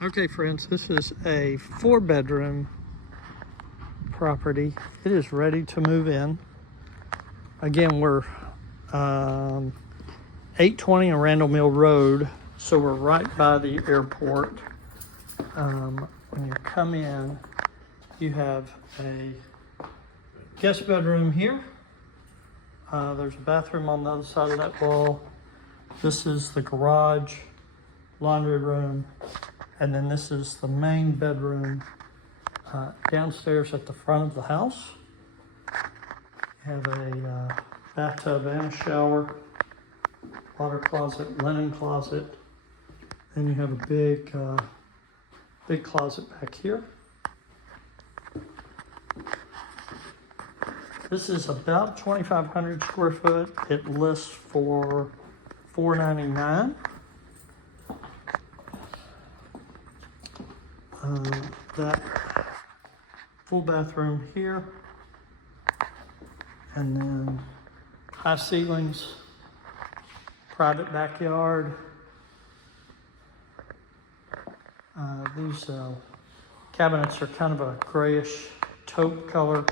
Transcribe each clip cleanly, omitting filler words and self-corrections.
Okay friends, this is a 4-bedroom property. It is ready to move in. Again, we're 820 on Randall Mill Road, so we're right by the airport. When you come in, you have a guest bedroom here. There's a bathroom on the other side of that wall. This is the garage, laundry room, and then this is the main bedroom downstairs at the front of the house. You have a bathtub and a shower, water closet, linen closet. Then you have a big closet back here. This is about 2,500 square foot. It lists for $499. That full bathroom here, and then high ceilings, private backyard. These cabinets are kind of a grayish taupe color,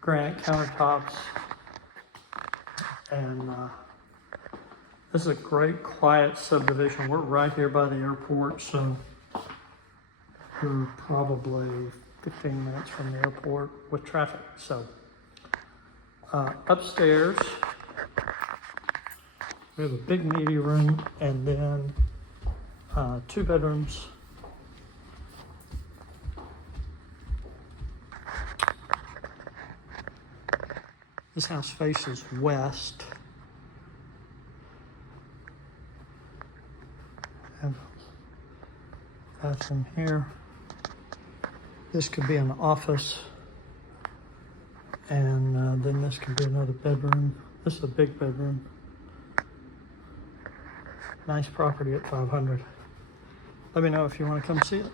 granite countertops, and this is a great quiet subdivision. We're right here by the airport, so we're probably 15 minutes from the airport with traffic. So upstairs, we have a big media room and then 2 bedrooms. This house faces west. Have a bathroom here. This could be an office, and then this could be another bedroom. This is a big bedroom. Nice property at 500. Let me know if you want to come see it.